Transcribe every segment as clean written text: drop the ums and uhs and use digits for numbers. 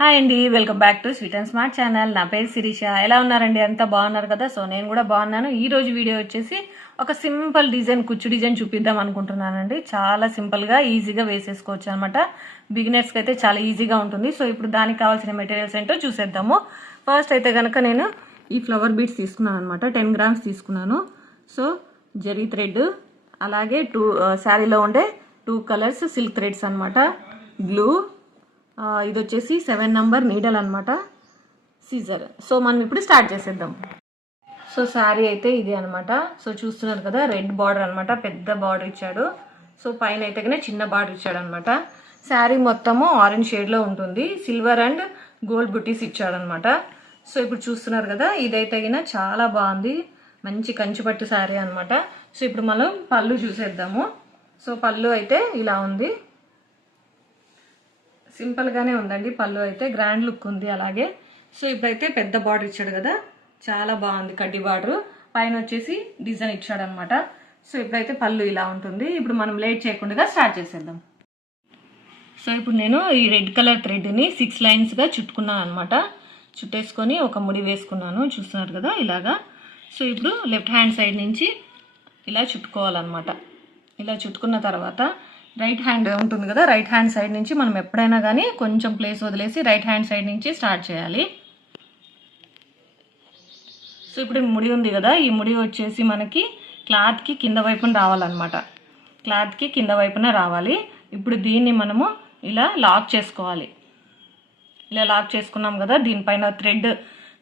Hi అండి, welcome back to sweet and smart channel. నా పేరు శిరీష. ఎలా ఉన్నారండి? అంతా బాగున్నారు కదా? సో నేను కూడా బాగున్నాను. ఈ రోజు వీడియో వచ్చేసి ఒక సింపుల్ డిజైన్, కుచ్చు డిజైన్ చూపిద్దాం అనుకుంటున్నానండి. చాలా సింపుల్గా ఈజీగా వేసేసుకోవచ్చు అనమాట. బిగినర్స్కి అయితే చాలా ఈజీగా ఉంటుంది. సో ఇప్పుడు దానికి కావాల్సిన మెటీరియల్స్ ఏంటో చూసేద్దాము. ఫస్ట్ అయితే కనుక నేను ఈ ఫ్లవర్ బీడ్స్ తీసుకున్నాను అనమాట. 10 grams తీసుకున్నాను. సో జరీ థ్రెడ్, అలాగే శారీలో ఉండే 2 కలర్స్ సిల్క్ థ్రెడ్స్ అనమాట, గ్లూ, ఇది వచ్చేసి 7 number నీడల్ అనమాట, సీజర్. సో మనం ఇప్పుడు స్టార్ట్ చేసేద్దాం. సో శారీ అయితే ఇది అనమాట. సో చూస్తున్నారు కదా, రెడ్ బార్డర్ అనమాట, పెద్ద బార్డర్ ఇచ్చాడు. సో పైన అయితే కన్నా చిన్న బార్డర్ ఇచ్చాడు అనమాట. శారీ మొత్తము ఆరెంజ్ షేడ్లో ఉంటుంది. సిల్వర్ అండ్ గోల్డ్ బుటీస్ ఇచ్చాడు అనమాట. సో ఇప్పుడు చూస్తున్నారు కదా, ఇదైతే కన్నా చాలా బాగుంది. మంచి కంచిపట్టు శారీ అనమాట. సో ఇప్పుడు మనం పళ్ళు చూసేద్దాము. సో పళ్ళు అయితే ఇలా ఉంది. సింపుల్గానే ఉందండి పళ్ళు అయితే, గ్రాండ్ లుక్ ఉంది. అలాగే సో ఇప్పుడైతే పెద్ద బార్డర్ ఇచ్చాడు కదా, చాలా బాగుంది. కడ్డీ బార్డర్ పైన వచ్చేసి డిజైన్ ఇచ్చాడు అనమాట. సో ఇప్పుడైతే పళ్ళు ఇలా ఉంటుంది. ఇప్పుడు మనం లేట్ చేయకుండా స్టార్ట్ చేసేద్దాం. సో ఇప్పుడు నేను ఈ రెడ్ కలర్ థ్రెడ్ని 6 లైన్స్గా చుట్టుకున్నాను అనమాట. చుట్టేసుకొని ఒక ముడి వేసుకున్నాను, చూస్తున్నారు కదా ఇలాగా. సో ఇప్పుడు లెఫ్ట్ హ్యాండ్ సైడ్ నుంచి ఇలా చుట్టుకోవాలన్నమాట. ఇలా చుట్టుకున్న తర్వాత రైట్ హ్యాండ్ ఉంటుంది కదా, రైట్ హ్యాండ్ సైడ్ నుంచి మనం ఎప్పుడైనా కానీ కొంచెం ప్లేస్ వదిలేసి రైట్ హ్యాండ్ సైడ్ నుంచి స్టార్ట్ చేయాలి. సో ఇప్పుడు ముడి ఉంది కదా, ఈ ముడి వచ్చేసి మనకి క్లాత్కి కింద వైపున రావాలన్నమాట. క్లాత్కి కింద వైపున రావాలి. ఇప్పుడు దీన్ని మనము ఇలా లాక్ చేసుకోవాలి. ఇలా లాక్ చేసుకున్నాం కదా, దీనిపైన థ్రెడ్,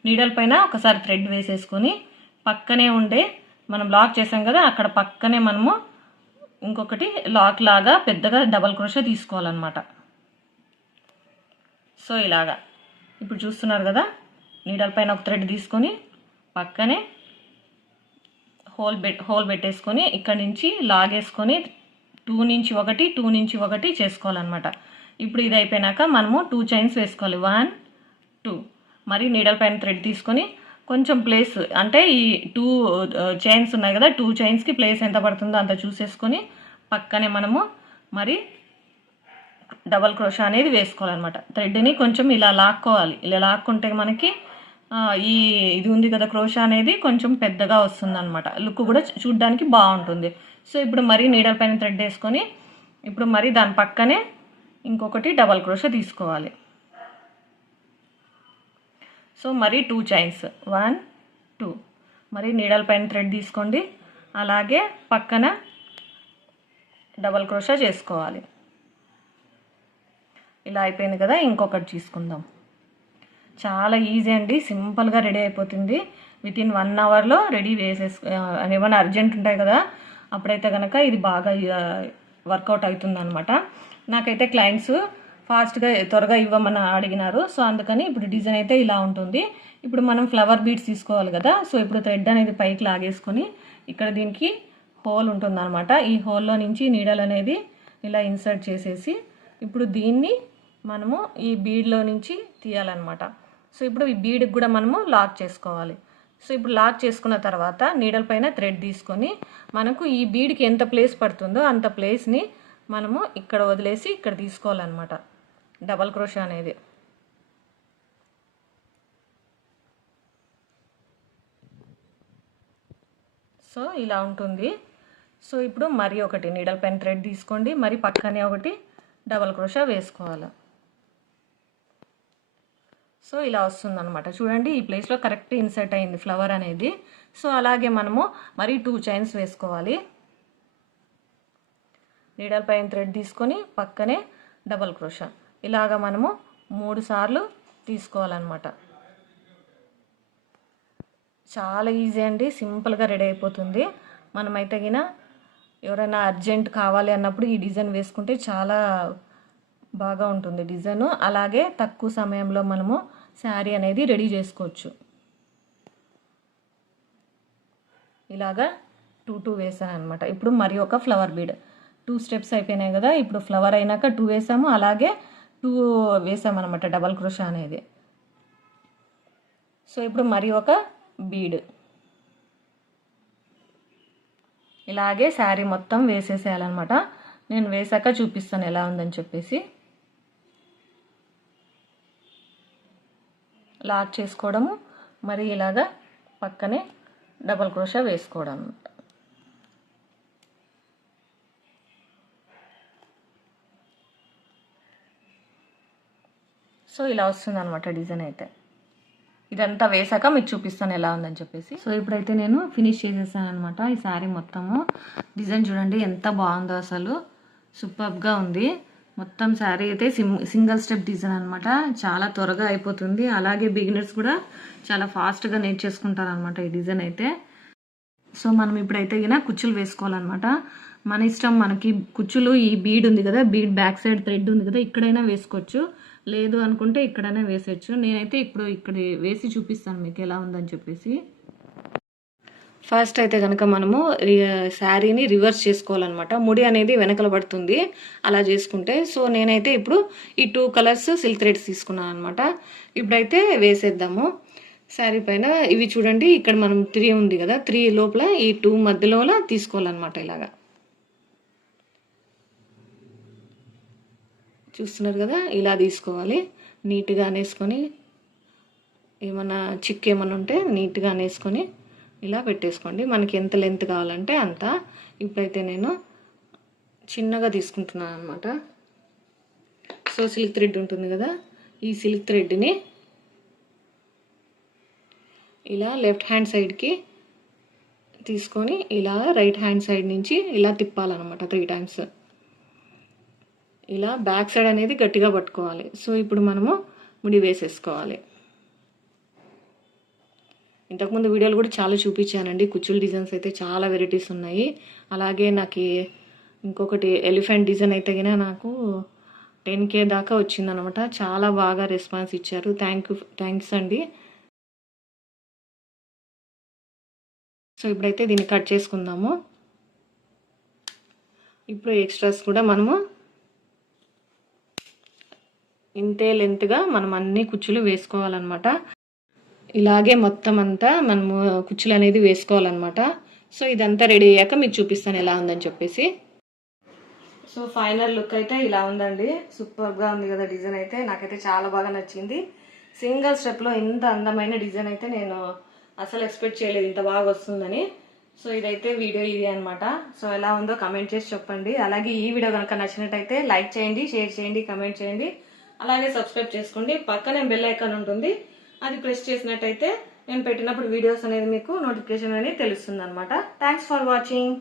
నీడల్ పైన ఒకసారి థ్రెడ్ వేసేసుకొని పక్కనే ఉండే, మనం లాక్ చేసాం కదా అక్కడ పక్కనే మనము ఇంకొకటి లాక్ లాగా పెద్దగా డబల్ క్రోషే తీసుకోవాలన్నమాట. సో ఇలాగా ఇప్పుడు చూస్తున్నారు కదా, నీడల్ పైన ఒక థ్రెడ్ తీసుకొని పక్కనే హోల్ పెట్టేసుకొని ఇక్కడ నుంచి లాగేసుకొని 2 నుంచి 1 2 నుంచి 1 చేసుకోవాలన్నమాట. ఇప్పుడు ఇది అయిపోయినాక మనము 2 చైన్స్ వేసుకోవాలి. 1 2. మరి నీడల్ పైన థ్రెడ్ తీసుకొని కొంచెం ప్లేస్, అంటే ఈ 2 చైన్స్ ఉన్నాయి కదా, 2 చైన్స్కి ప్లేస్ ఎంత పడుతుందో అంత చూసేసుకొని పక్కనే మనము మరి డబల్ క్రోషా అనేది వేసుకోవాలన్నమాట. థ్రెడ్ని కొంచెం ఇలా లాక్కోవాలి. ఇలా లాక్కుంటే మనకి ఇది ఉంది కదా క్రోషా అనేది కొంచెం పెద్దగా వస్తుంది అనమాట. లుక్ కూడా చూడడానికి బాగుంటుంది. సో ఇప్పుడు మరి నీడల్ పైన థ్రెడ్ వేసుకొని ఇప్పుడు మరి దాని పక్కనే ఇంకొకటి డబల్ క్రోషా తీసుకోవాలి. సో మరి 2 చైన్స్, 1 2. మరి నీడల్ పైన థ్రెడ్ తీసుకోండి, అలాగే పక్కన డబల్ క్రోషా చేసుకోవాలి. ఇలా అయిపోయింది కదా, ఇంకొకటి తీసుకుందాం. చాలా ఈజీ అండి, సింపుల్గా రెడీ అయిపోతుంది. వితిన్ 1 hourలో రెడీ ఏమైనా అర్జెంట్ ఉంటాయి కదా, అప్పుడైతే కనుక ఇది బాగా వర్కౌట్ అవుతుంది అనమాట. నాకైతే క్లయింట్స్ ఫాస్ట్గా త్వరగా ఇవ్వమని అడిగినారు. సో అందుకని ఇప్పుడు డిజైన్ అయితే ఇలా ఉంటుంది. ఇప్పుడు మనం ఫ్లవర్ బీడ్స్ తీసుకోవాలి కదా. సో ఇప్పుడు థ్రెడ్ అనేది పైకి లాగేసుకొని ఇక్కడ దీనికి హోల్ ఉంటుందన్నమాట. ఈ హోల్లో నుంచి నీడల్ అనేది ఇలా ఇన్సర్ట్ చేసేసి ఇప్పుడు దీన్ని మనము ఈ బీడ్లో నుంచి తీయాలన్నమాట. సో ఇప్పుడు ఈ బీడ్కి కూడా మనము లాక్ చేసుకోవాలి. సో ఇప్పుడు లాక్ చేసుకున్న తర్వాత నీడల్ పైన థ్రెడ్ తీసుకొని మనకు ఈ బీడ్కి ఎంత ప్లేస్ పడుతుందో అంత ప్లేస్ని మనము ఇక్కడ వదిలేసి ఇక్కడ తీసుకోవాలన్నమాట డబల్ క్రోషా అనేది. సో ఇలా ఉంటుంది. సో ఇప్పుడు మరి ఒకటి నీడల్ పైన థ్రెడ్ తీసుకోండి, మరి పక్కనే ఒకటి డబల్ క్రోషా వేసుకోవాలి. సో ఇలా వస్తుందన్నమాట. చూడండి, ఈ ప్లేస్లో కరెక్ట్ ఇన్సర్ట్ అయింది ఫ్లవర్ అనేది. సో అలాగే మనము మరి 2 చైన్స్ వేసుకోవాలి. నీడల్ పైన థ్రెడ్ తీసుకొని పక్కనే డబల్ క్రోషా ఇలాగా మనము 3 సార్లు తీసుకోవాలన్నమాట. చాలా ఈజీ అండి, సింపుల్గా రెడీ అయిపోతుంది. మనమైతే గిన ఎవరైనా అర్జెంట్ కావాలి అన్నప్పుడు ఈ డిజైన్ వేసుకుంటే చాలా బాగా ఉంటుంది డిజైన్. అలాగే తక్కువ సమయంలో మనము శారీ అనేది రెడీ చేసుకోవచ్చు. ఇలాగా 2 వేసాను అనమాట. ఇప్పుడు మరి ఒక ఫ్లవర్ బీడ్, 2 స్టెప్స్ అయిపోయినాయి కదా. ఇప్పుడు ఫ్లవర్ అయినాక 2 వేసాము, అలాగే 2 వేసామన్నమాట డబల్ క్రోషా అనేది. సో ఇప్పుడు మరి ఒక బీడ్, ఇలాగే శారీ మొత్తం వేసేసేయాలన్నమాట. నేను వేసాక చూపిస్తాను ఎలా ఉందని చెప్పేసి. లాక్ చేసుకోవడము, మరి ఇలాగా పక్కనే డబల్ క్రోషా వేసుకోవడం. సో ఇలా వస్తుంది అనమాట డిజైన్ అయితే. ఇదంతా వేసాక మీకు చూపిస్తాను ఎలా ఉందని చెప్పేసి. సో ఇప్పుడైతే నేను ఫినిష్ చేసేసాను అనమాట ఈ శారీ మొత్తము. డిజైన్ చూడండి ఎంత బాగుందో, అసలు సూపర్గా ఉంది. మొత్తం శారీ అయితే సింగిల్ స్టెప్ డిజైన్ అనమాట. చాలా త్వరగా అయిపోతుంది. అలాగే బిగినర్స్ కూడా చాలా ఫాస్ట్గా నేర్చేసుకుంటారు అనమాట ఈ డిజైన్ అయితే. సో మనం ఇప్పుడైతే కుచ్చులు వేసుకోవాలన్నమాట. మన ఇష్టం, మనకి కుచ్చులు ఈ బీడ్ ఉంది కదా, బీడ్ బ్యాక్ సైడ్ థ్రెడ్ ఉంది కదా, ఇక్కడైనా వేసుకోవచ్చు, లేదు అనుకుంటే ఇక్కడైనా వేసేయచ్చు. నేనైతే ఇప్పుడు ఇక్కడ వేసి చూపిస్తాను మీకు ఎలా ఉందని చెప్పేసి. ఫస్ట్ అయితే కనుక మనము శారీని రివర్స్ చేసుకోవాలన్నమాట. ముడి అనేది వెనకల పడుతుంది అలా చేసుకుంటే. సో నేనైతే ఇప్పుడు ఈ 2 కలర్స్ సిల్క్ థ్రెడ్స్ తీసుకున్నాను అనమాట. ఇప్పుడైతే వేసేద్దాము శారీ పైన. ఇవి చూడండి, ఇక్కడ మనం 3 ఉంది కదా, 3 లోపల ఈ 2 మధ్యలో తీసుకోవాలన్నమాట. ఇలాగా చూస్తున్నారు కదా, ఇలా తీసుకోవాలి. నీట్గా అనేసుకొని, ఏమన్నా చిక్కు ఏమన్నా ఉంటే నీట్గా అనేసుకొని ఇలా పెట్టేసుకోండి. మనకి ఎంత లెంత్ కావాలంటే అంత. ఇప్పుడైతే నేను చిన్నగా తీసుకుంటున్నాను అనమాట. సో సిల్క్ థ్రెడ్ ఉంటుంది కదా, ఈ సిల్క్ థ్రెడ్ని ఇలా లెఫ్ట్ హ్యాండ్ సైడ్కి తీసుకొని ఇలా రైట్ హ్యాండ్ సైడ్ నుంచి ఇలా తిప్పాలన్నమాట 3 టైమ్స్. ఇలా బ్యాక్ సైడ్ అనేది గట్టిగా పట్టుకోవాలి. సో ఇప్పుడు మనము ముడి వేసేసుకోవాలి. ఇంతకుముందు వీడియోలు కూడా చాలా చూపించానండి. కుచ్చుల డిజైన్స్ అయితే చాలా వెరైటీస్ ఉన్నాయి. అలాగే నాకు ఇంకొకటి ఎలిఫెంట్ డిజైన్ అయితే కినా నాకు 10K దాకా వచ్చిందనమాట. చాలా బాగా రెస్పాన్స్ ఇచ్చారు. థ్యాంక్స్ అండి. సో ఇప్పుడైతే దీన్ని కట్ చేసుకుందాము. ఇప్పుడు ఎక్స్ట్రాస్ కూడా మనము ఇంతే లెంత్గా మనం అన్ని కుచ్చులు వేసుకోవాలన్నమాట. ఇలాగే మొత్తం అంతా మనము కుచ్చులు అనేది వేసుకోవాలన్నమాట. సో ఇదంతా రెడీ అయ్యాక మీకు చూపిస్తాను ఎలా ఉందని చెప్పేసి. సో ఫైనల్ లుక్ అయితే ఇలా ఉందండి. సూపర్గా ఉంది కదా డిజైన్ అయితే. నాకైతే చాలా బాగా నచ్చింది. సింగిల్ స్టెప్లో ఇంత అందమైన డిజైన్ అయితే నేను అసలు ఎక్స్పెక్ట్ చేయలేదు ఇంత బాగా వస్తుందని. సో ఇదైతే వీడియో ఇది అనమాట. సో ఎలా ఉందో కమెంట్ చేసి చెప్పండి. అలాగే ఈ వీడియో కనుక నచ్చినట్టయితే లైక్ చేయండి, షేర్ చేయండి, కమెంట్ చేయండి. అలాగే సబ్స్క్రైబ్ చేసుకోండి. పక్కనే బెల్ ఐకాన్ ఉంటుంది, అది ప్రెస్ చేసినట్టయితే నేను పెట్టినప్పుడు వీడియోస్ అనేది మీకు నోటిఫికేషన్ అనేది తెలుస్తుంది అనమాట. Thanks for watching.